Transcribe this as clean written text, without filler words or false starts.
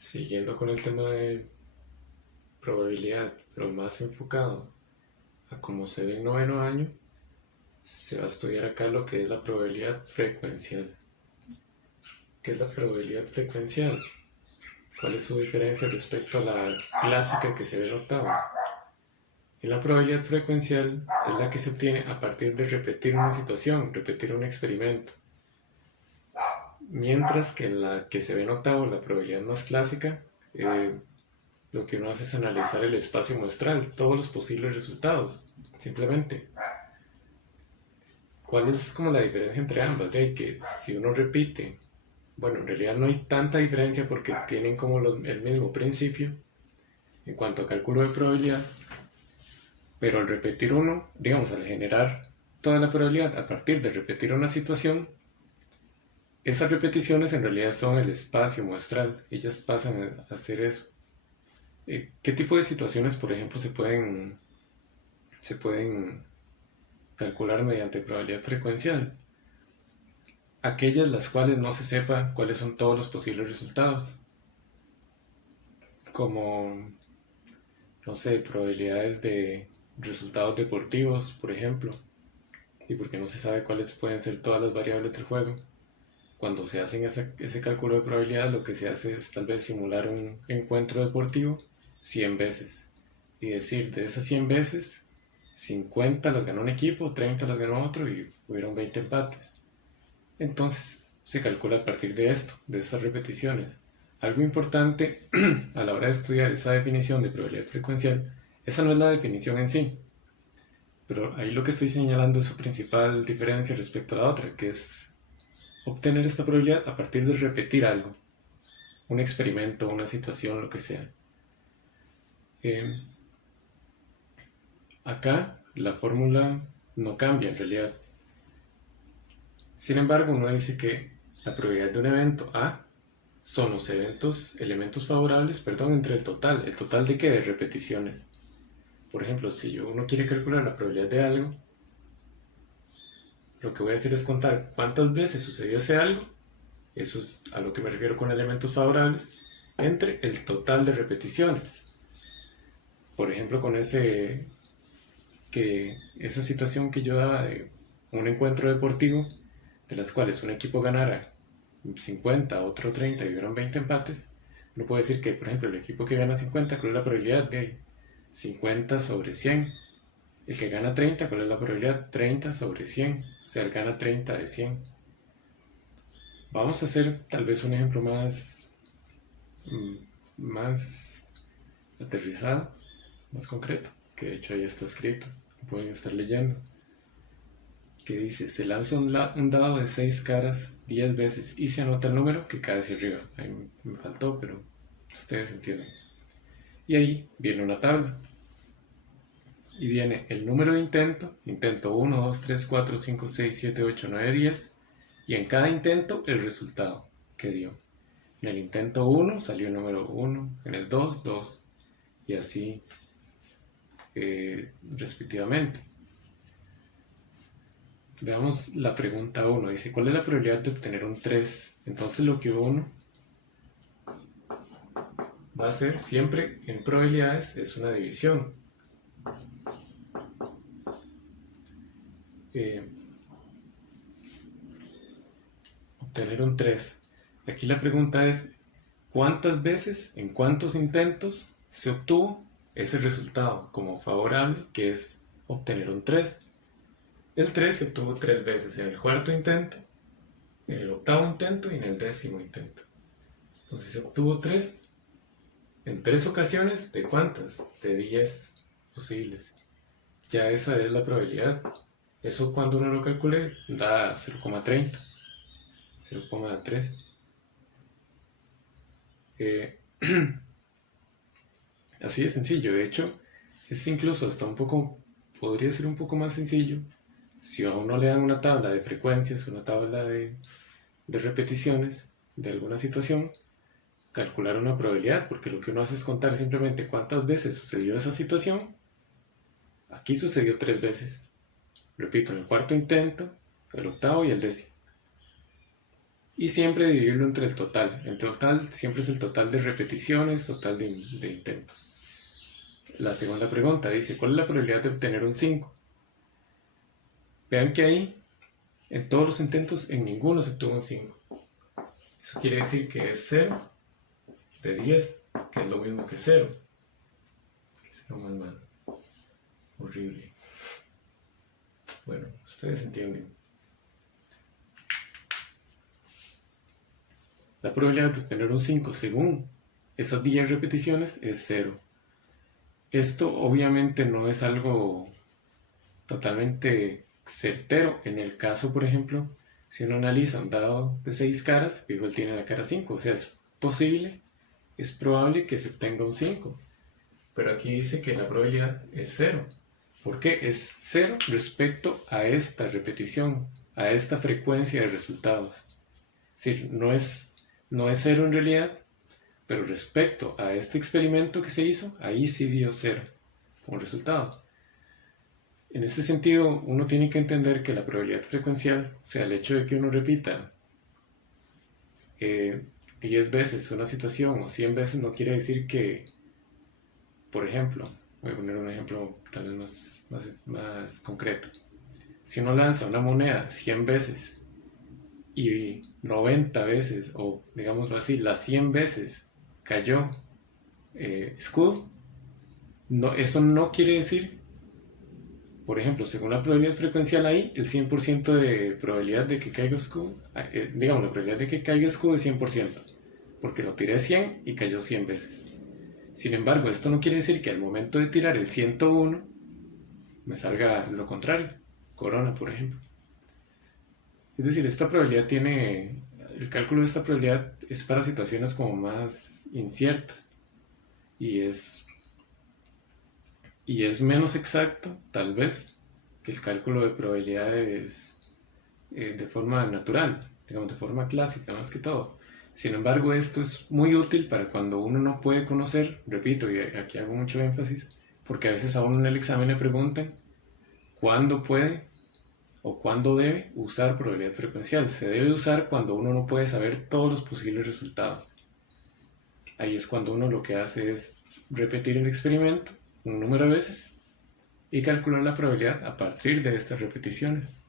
Siguiendo con el tema de probabilidad, pero más enfocado a cómo se ve en noveno año, se va a estudiar acá lo que es la probabilidad frecuencial. ¿Qué es la probabilidad frecuencial? ¿Cuál es su diferencia respecto a la clásica que se ve en octavo? Y la probabilidad frecuencial es la que se obtiene a partir de repetir una situación, repetir un experimento. Mientras que en la que se ve en octavo, la probabilidad más clásica, lo que uno hace es analizar el espacio muestral, todos los posibles resultados, simplemente. ¿Cuál es como la diferencia entre ambas? De que si uno repite, bueno, en realidad no hay tanta diferencia porque tienen como el mismo principio en cuanto a cálculo de probabilidad, pero al repetir uno, digamos, al generar toda la probabilidad a partir de repetir una situación, esas repeticiones en realidad son el espacio muestral, ellas pasan a hacer eso. ¿Qué tipo de situaciones, por ejemplo, se pueden calcular mediante probabilidad frecuencial? Aquellas las cuales no se sepa cuáles son todos los posibles resultados, como, no sé, probabilidades de resultados deportivos, por ejemplo, y porque no se sabe cuáles pueden ser todas las variables del juego. Cuando se hace ese cálculo de probabilidad, lo que se hace es tal vez simular un encuentro deportivo 100 veces y decir, de esas 100 veces, 50 las ganó un equipo, 30 las ganó otro y hubieron 20 empates. Entonces se calcula a partir de esto, de estas repeticiones. Algo importante a la hora de estudiar esa definición de probabilidad frecuencial, esa no es la definición en sí, pero ahí lo que estoy señalando es su principal diferencia respecto a la otra, que es obtener esta probabilidad a partir de repetir algo, un experimento, una situación, lo que sea. Eh, Acá la fórmula no cambia en realidad. Sin embargo, uno dice que la probabilidad de un evento A son los elementos favorables, perdón, entre el total de qué, de repeticiones. Por ejemplo, si uno quiere calcular la probabilidad de algo, lo que voy a hacer es contar cuántas veces sucedió ese algo, eso es a lo que me refiero con elementos favorables, entre el total de repeticiones. Por ejemplo, con esa situación que yo daba de un encuentro deportivo, de las cuales un equipo ganara 50, otro 30 y hubieron 20 empates, uno puede decir que, por ejemplo, el equipo que gana 50, ¿cuál es la probabilidad de 50 sobre 100? El que gana 30, ¿cuál es la probabilidad? 30 sobre 100. O sea, él gana 30 de 100. Vamos a hacer tal vez un ejemplo más aterrizado, más concreto, que de hecho ahí está escrito, pueden estar leyendo, que dice, se lanza un dado de 6 caras 10 veces y se anota el número que cae hacia arriba. Ahí me faltó, pero ustedes entienden. Y ahí viene una tabla. Y viene el número de intento 1, 2, 3, 4, 5, 6, 7, 8, 9, 10. Y en cada intento el resultado que dio. En el intento 1 salió el número 1, en el 2, 2. Y así respectivamente. Veamos la pregunta 1. Dice, ¿cuál es la probabilidad de obtener un 3? Entonces lo que uno va a hacer siempre en probabilidades es una división. Eh, Obtener un 3. Aquí la pregunta es, ¿cuántas veces, en cuántos intentos se obtuvo ese resultado como favorable, que es obtener un 3? El 3 se obtuvo 3 veces, en el cuarto intento, en el octavo intento y en el décimo intento. Entonces se obtuvo 3 en 3 ocasiones. ¿De cuántas? De 10 posibles. Ya esa es la probabilidad. Eso cuando uno lo calcule da 0,30, 0,3. Eh, Así de sencillo. De hecho, es incluso hasta podría ser un poco más sencillo si a uno le dan una tabla de frecuencias, una tabla de repeticiones de alguna situación, calcular una probabilidad, porque lo que uno hace es contar simplemente cuántas veces sucedió esa situación. Aquí sucedió 3 veces. Repito, en el cuarto intento, el octavo y el décimo. y siempre dividirlo entre el total. El total siempre es el total de repeticiones, total de intentos. La segunda pregunta dice, ¿cuál es la probabilidad de obtener un 5? Vean que ahí, en todos los intentos, en ninguno se obtuvo un 5. Eso quiere decir que es 0 de 10, que es lo mismo que 0. Que es lo más malo. Horrible. Bueno, ustedes entienden. La probabilidad de obtener un 5 según esas 10 repeticiones es 0. Esto obviamente no es algo totalmente certero. En el caso, por ejemplo, si uno analiza un dado de 6 caras, igual tiene la cara 5. O sea, es posible, es probable que se obtenga un 5. Pero aquí dice que la probabilidad es 0. ¿Por qué? Es 0 respecto a esta repetición, a esta frecuencia de resultados. Es decir, no es 0 en realidad, pero respecto a este experimento que se hizo, ahí sí dio 0 como resultado. En este sentido, uno tiene que entender que la probabilidad frecuencial, o sea, el hecho de que uno repita 10 veces una situación o 100 veces no quiere decir que, por ejemplo, voy a poner un ejemplo tal vez más concreto. Si uno lanza una moneda 100 veces y 90 veces, o digámoslo así, las 100 veces cayó Skull, no, eso no quiere decir, por ejemplo, según la probabilidad frecuencial ahí, el 100% de probabilidad de que caiga Skull, digamos, la probabilidad de que caiga Skull es 100%, porque lo tiré 100 y cayó 100 veces. Sin embargo, esto no quiere decir que al momento de tirar el 101 me salga lo contrario, corona, por ejemplo. Es decir, esta probabilidad tiene, el cálculo de esta probabilidad es para situaciones como más inciertas y es menos exacto, tal vez, que el cálculo de probabilidades de forma natural, digamos, de forma clásica más que todo. Sin embargo, esto es muy útil para cuando uno no puede conocer, repito, y aquí hago mucho énfasis, porque a veces a uno en el examen le preguntan cuándo puede o cuándo debe usar probabilidad frecuencial. Se debe usar cuando uno no puede saber todos los posibles resultados. Ahí es cuando uno lo que hace es repetir el experimento un número de veces y calcular la probabilidad a partir de estas repeticiones.